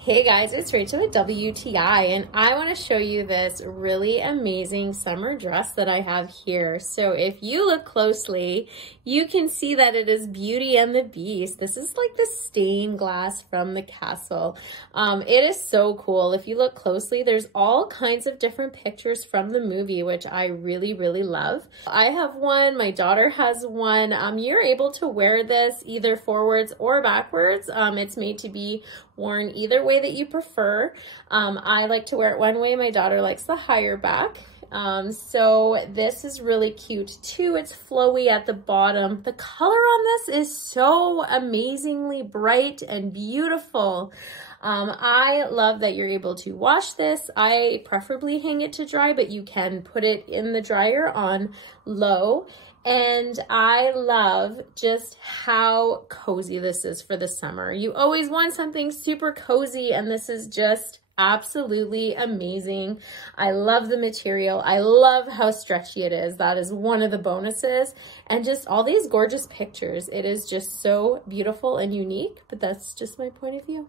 Hey guys, it's Rachel at WTI, and I want to show you this really amazing summer dress that I have here. So if you look closely, you can see that it is Beauty and the Beast. This is like the stained glass from the castle. It is so cool. If you look closely, there's all kinds of different pictures from the movie, which I really love. I have one, my daughter has one. You're able to wear this either forwards or backwards. It's made to be worn either way that you prefer. I like to wear it one way. My daughter likes the higher back. So this is really cute too. It's flowy at the bottom. The color on this is so amazingly bright and beautiful. I love that you're able to wash this. I preferably hang it to dry, but you can put it in the dryer on low. And I love just how cozy this is for the summer. You always want something super cozy, and this is just absolutely amazing. I love the material. I love how stretchy it is. That is one of the bonuses. And just all these gorgeous pictures. It is just so beautiful and unique, but that's just my point of view.